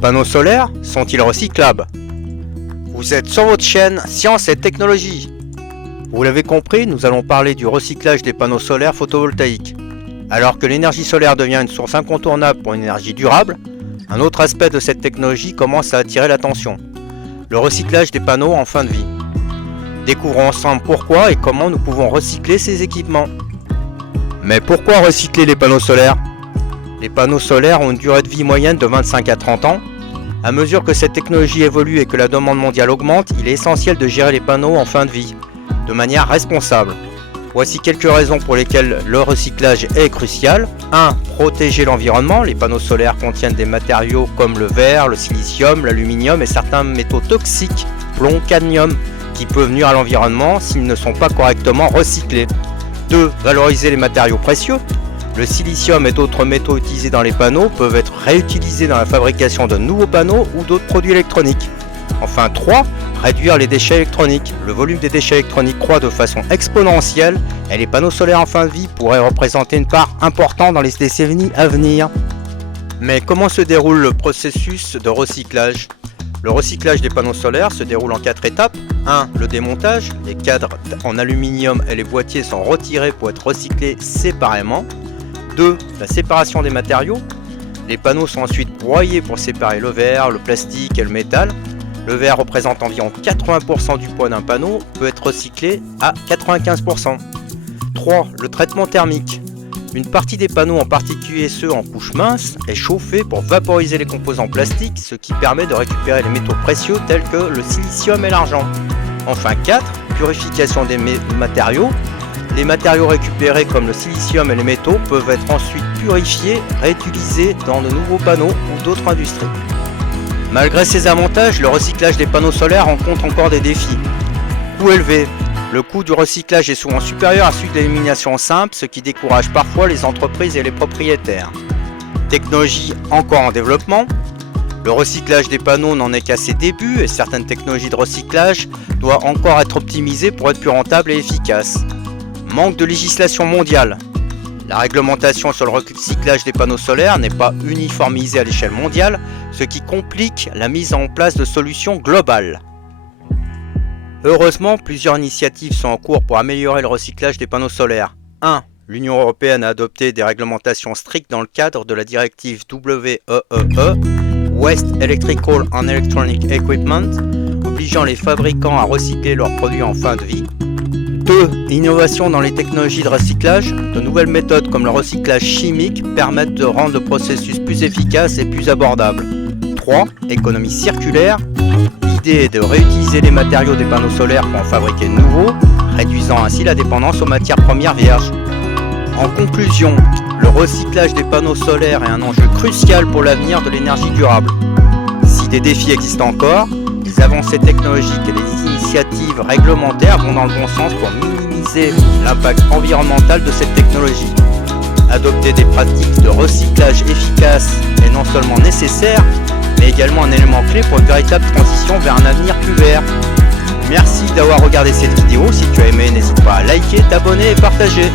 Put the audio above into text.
Panneaux solaires sont-ils recyclables? Vous êtes sur votre chaîne Science et Technologie. Vous l'avez compris, nous allons parler du recyclage des panneaux solaires photovoltaïques. Alors que l'énergie solaire devient une source incontournable pour une énergie durable, un autre aspect de cette technologie commence à attirer l'attention. Le recyclage des panneaux en fin de vie. Découvrons ensemble pourquoi et comment nous pouvons recycler ces équipements. Mais pourquoi recycler les panneaux solaires? Les panneaux solaires ont une durée de vie moyenne de 25 à 30 ans. À mesure que cette technologie évolue et que la demande mondiale augmente, il est essentiel de gérer les panneaux en fin de vie, de manière responsable. Voici quelques raisons pour lesquelles le recyclage est crucial. 1. Protéger l'environnement. Les panneaux solaires contiennent des matériaux comme le verre, le silicium, l'aluminium et certains métaux toxiques, plomb, cadmium, qui peuvent nuire à l'environnement s'ils ne sont pas correctement recyclés. 2. Valoriser les matériaux précieux. Le silicium et d'autres métaux utilisés dans les panneaux peuvent être réutilisés dans la fabrication de nouveaux panneaux ou d'autres produits électroniques. Enfin 3. Réduire les déchets électroniques. Le volume des déchets électroniques croît de façon exponentielle et les panneaux solaires en fin de vie pourraient représenter une part importante dans les décennies à venir. Mais comment se déroule le processus de recyclage? Le recyclage des panneaux solaires se déroule en 4 étapes. 1. Le démontage. Les cadres en aluminium et les boîtiers sont retirés pour être recyclés séparément. 2. La séparation des matériaux. Les panneaux sont ensuite broyés pour séparer le verre, le plastique et le métal. Le verre représente environ 80% du poids d'un panneau, peut être recyclé à 95%. 3. Le traitement thermique. Une partie des panneaux, en particulier ceux en couche mince, est chauffée pour vaporiser les composants plastiques, ce qui permet de récupérer les métaux précieux tels que le silicium et l'argent. Enfin 4. Purification des matériaux. Les matériaux récupérés comme le silicium et les métaux peuvent être ensuite purifiés, réutilisés dans de nouveaux panneaux ou d'autres industries. Malgré ces avantages, le recyclage des panneaux solaires rencontre encore des défis. Coût élevé. Le coût du recyclage est souvent supérieur à celui de l'élimination simple, ce qui décourage parfois les entreprises et les propriétaires. Technologie encore en développement. Le recyclage des panneaux n'en est qu'à ses débuts et certaines technologies de recyclage doivent encore être optimisées pour être plus rentables et efficaces. Manque de législation mondiale. La réglementation sur le recyclage des panneaux solaires n'est pas uniformisée à l'échelle mondiale, ce qui complique la mise en place de solutions globales. Heureusement, plusieurs initiatives sont en cours pour améliorer le recyclage des panneaux solaires. 1. L'Union européenne a adopté des réglementations strictes dans le cadre de la directive WEEE, Waste Electrical and Electronic Equipment, obligeant les fabricants à recycler leurs produits en fin de vie. 2. Innovation dans les technologies de recyclage. De nouvelles méthodes comme le recyclage chimique permettent de rendre le processus plus efficace et plus abordable. 3. Économie circulaire. L'idée est de réutiliser les matériaux des panneaux solaires pour en fabriquer de nouveaux, réduisant ainsi la dépendance aux matières premières vierges. En conclusion, le recyclage des panneaux solaires est un enjeu crucial pour l'avenir de l'énergie durable. Si des défis existent encore, les avancées technologiques et les initiatives réglementaires vont dans le bon sens pour minimiser l'impact environnemental de cette technologie. Adopter des pratiques de recyclage efficaces est non seulement nécessaire, mais également un élément clé pour une véritable transition vers un avenir plus vert. Merci d'avoir regardé cette vidéo. Si tu as aimé, n'hésite pas à liker, t'abonner et partager.